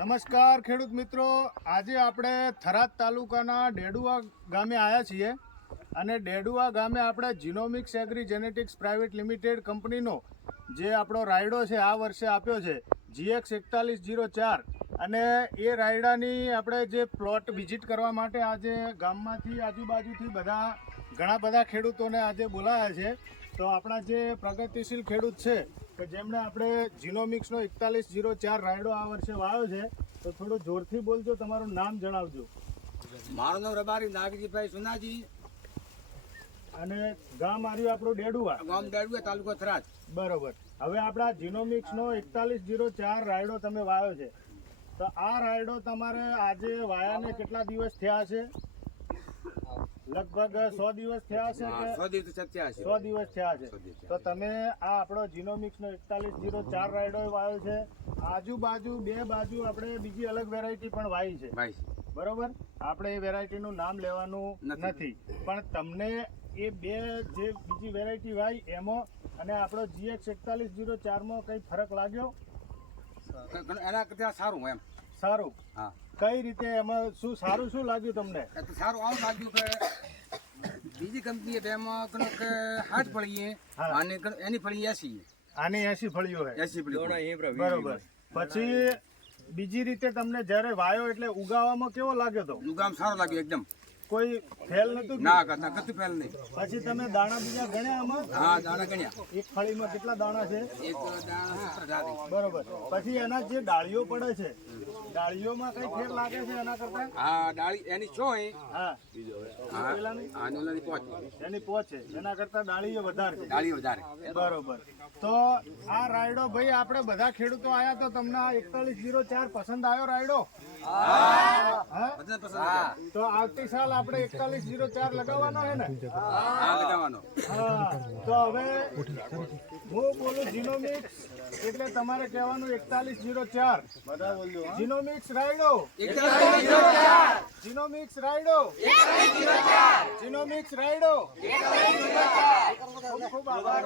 નમસ્કાર ખેડૂત મિત્રો, આજે આપણે થરાદ તાલુકાના ડેડુઆ ગામે આવ્યા છીએ અને ડેડુઆ ગામે આપણે genomics agri genetics private limited કંપનીનો જે આપણો રાયડો છે આ વર્ષે આપ્યો છે GX 4104 અને એ રાયડાની આપણે જે પ્લોટ વિઝિટ કરવા માટે આજે ગામમાંથી આજુબાજુથી ઘણા બધા ખેડૂતોને આજે બોલાયા છે. તો આપણા જે પ્રગતિશીલ ખેડૂત છે કે જેમણે આપણે જીનોમિક્સનો 4104 રાયડો આ વર્ષે વાવ્યો છે, તો થોડું જોરથી બોલજો, તમારું નામ જણાવજો. મારું નામ રબારી નાગજીભાઈ સુનાજી અને ગામ આવ્યું આપણું ડેડુઆ, ગામ ડેડુઆ, તાલુકો થરાદ. બરોબર. હવે આપણા જીનોમિક્સનો 4104 રાયડો તમે વાવ્યો છે, તો આ રાયડો તમારે આજે વાયાને કેટલા દિવસ થયા છે? લગભગ 100 દિવસ થયા છે કે 100 દિવસ થયા છે. 100 દિવસ થયા છે. તો તમે આ આપણો જીનોમિક્સનો 4104 રાયડો વાવ્યો છે. આજુબાજુ બે બાજુ આપણે બીજી અલગ વેરાયટી પણ વાવી છે, બરોબર. આપણે એ વેરાયટીનું નામ લેવાનું નથી, પણ તમને એ બે જે બીજી વેરાયટી વાવી એમાં અને આપણો GX 4104 કઈ ફરક લાગ્યો? એના કરતા સારું એમ. સારું. હા. કઈ રીતે એમાં શું સારું શું લાગ્યું તમને? સારું આમ લાગ્યું કે બીજી કંપની બેમાં કે 60 ફળીએ અને એની ફળી 80. આની 80 ફળીઓ છે. 80 ફળી. બરોબર. પછી બીજી રીતે તમને જ્યારે વાયો એટલે ઉગાવામાં કેવો લાગ્યો તો? ઉગામ સારો લાગ્યો એકદમ. કોઈ ફેલ નતું? ના કતું ફેલ નહીં. પછી તમે દાણા બીજા ગણ્યા આમાં? હા, દાણા ગણ્યા. એક ફળીમાં કેટલા દાણા છે? એક દાણા 17. બરોબર. પછી એના જે ડાળીઓ પડે છે, ડાળીઓમાં કઈ ફેર લાગે છે એના કરતા? હા, ડાળી એની 6. હા. પેલાની 5. એની પોચ છે, એના કરતા ડાળીઓ વધારે છે. ડાળી વધારે. બરોબર. તો આ રાયડો ભાઈ આપણે બધા ખેડૂતો આયા, તો તમને આ 4104 પસંદ આવ્યો રાયડો? હા. તો આવતી સાલ આપણે 4104 લગાવવાનો છે ને? હા, લગાવવાનો. હા. તો હવે હું બોલું જીનોમિક્સ એટલે તમારે કહેવાનું 4104. બધા બોલજો. જીનોમિક્સ રાયડો. જીનોમિક્સ રાયડો. જીનોમિક્સ રાયડો. ખૂબ ખૂબ આભાર.